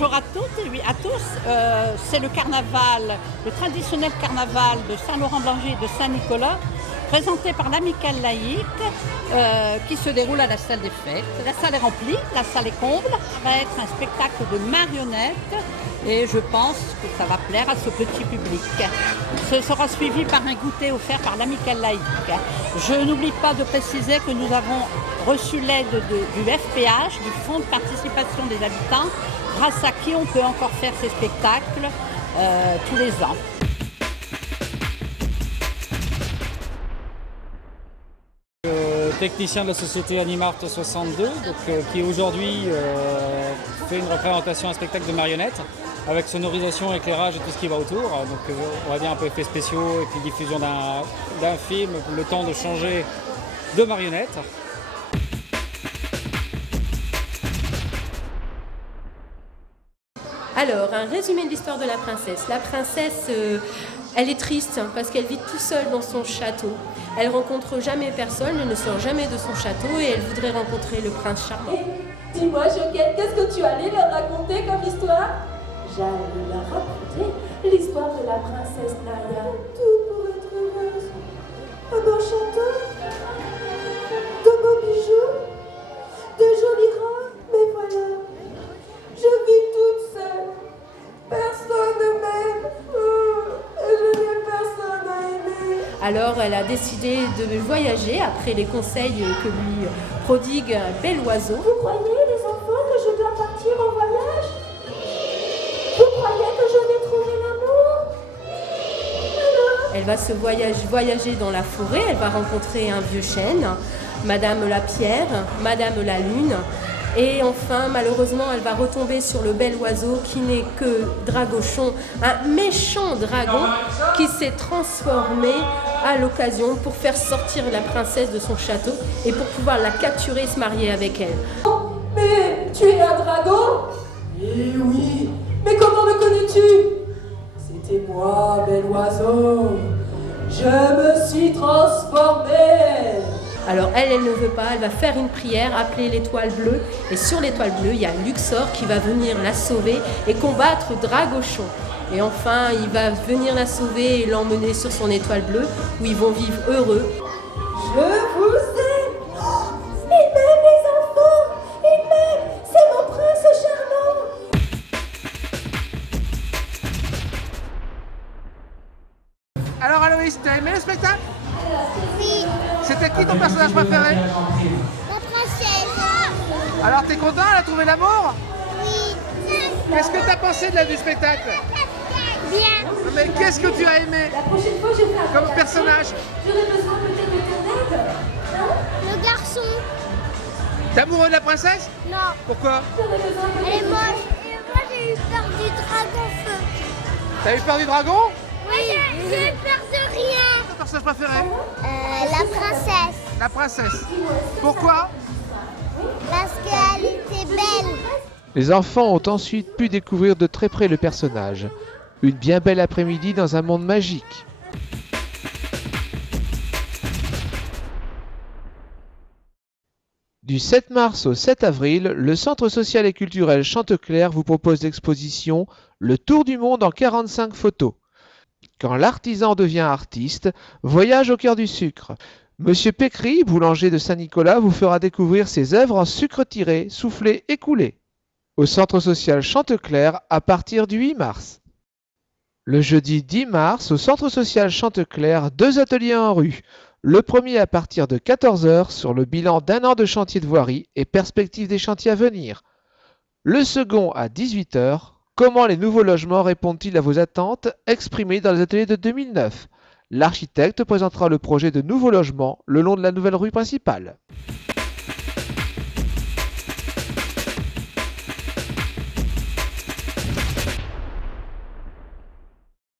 Bonjour à toutes et à tous. C'est le carnaval, le traditionnel carnaval de Saint-Laurent-Blangy et de Saint-Nicolas, présenté par l'Amicale laïque, qui se déroule à la salle des fêtes. La salle est remplie, la salle est comble. Ça va être un spectacle de marionnettes et je pense que ça va plaire à ce petit public. Ce sera suivi par un goûter offert par l'Amicale laïque. Je n'oublie pas de préciser que nous avons reçu l'aide du FPH, du Fonds de participation des habitants, grâce à qui on peut encore faire ces spectacles tous les ans. Technicien de la société Animart 62, qui aujourd'hui fait une représentation, un spectacle de marionnettes avec sonorisation, éclairage et tout ce qui va autour. Donc on va dire un peu effets spéciaux et puis diffusion d'un film, le temps de changer de marionnettes. Alors, un résumé de l'histoire de la princesse. La princesse, elle est triste parce qu'elle vit tout seule dans son château. Elle rencontre jamais personne, elle ne sort jamais de son château et elle voudrait rencontrer le prince charmant. Dis-moi, Choquette, qu'est-ce que tu allais leur raconter comme histoire? J'allais leur raconter l'histoire de la princesse Naya. Tout pour être heureuse. Un beau château, de beaux bijoux, de jolies robes, mais voilà. Je vis toute seule. Personne ne m'aime. Et je n'ai personne à aimer. Alors elle a décidé de voyager après les conseils que lui prodigue un bel oiseau. Vous croyez, les enfants, que je dois partir en voyage? Vous croyez que je vais trouver l'amour? Alors? Elle va se voyager dans la forêt, elle va rencontrer un vieux chêne, Madame la Pierre, Madame la Lune. Et enfin, malheureusement, elle va retomber sur le bel oiseau qui n'est que Dragochon, un méchant dragon qui s'est transformé à l'occasion pour faire sortir la princesse de son château et pour pouvoir la capturer et se marier avec elle. Mais tu es un dragon? Eh oui, Mais comment me connais-tu? c'était moi, bel oiseau. Je me suis transformée. Alors elle ne veut pas, elle va faire une prière, appeler l'étoile bleue. Et sur l'étoile bleue, il y a Luxor qui va venir la sauver et combattre Dragochon. Et enfin, il va venir la sauver et l'emmener sur son étoile bleue, où ils vont vivre heureux. Je vous aime. Oh, il m'aime, les enfants. Il m'aime. C'est mon prince charmant. Alors Aloïs, t'as aimé le spectacle? Oui, C'était qui ton personnage préféré? la princesse. Alors t'es content, elle a trouvé l'amour? Oui, Qu'est-ce que t'as pensé du spectacle? bien. Mais qu'est-ce que tu as aimé La prochaine fois, je ferai un comme voyage. personnage? J'aurai besoin peut-être de ton aide. Hein? Le garçon, T'es amoureux de la princesse? non, Pourquoi? J'aurai besoin elle est peut-être de moche. Et moi, j'ai eu peur du dragon feu. T'as eu peur du dragon? Oui, j'ai eu peur de rien. Ton personnage préféré? La princesse, La princesse. Pourquoi? parce qu'elle était belle. Les enfants ont ensuite pu découvrir de très près le personnage. Une bien belle après-midi dans un monde magique. Du 7 mars au 7 avril, le Centre social et culturel Chanteclair vous propose l'exposition Le Tour du monde en 45 photos. Quand l'artisan devient artiste, voyage au cœur du sucre. Monsieur Pécry, boulanger de Saint-Nicolas, vous fera découvrir ses œuvres en sucre tiré, soufflé et coulé. Au Centre social Chanteclair à partir du 8 mars. Le jeudi 10 mars, au Centre social Chanteclair, 2 ateliers en rue. Le premier à partir de 14 h sur le bilan d'un an de chantier de voirie et perspective des chantiers à venir. Le second à 18 h. Comment les nouveaux logements répondent-ils à vos attentes exprimées dans les ateliers de 2009? L'architecte présentera le projet de nouveaux logements le long de la nouvelle rue principale.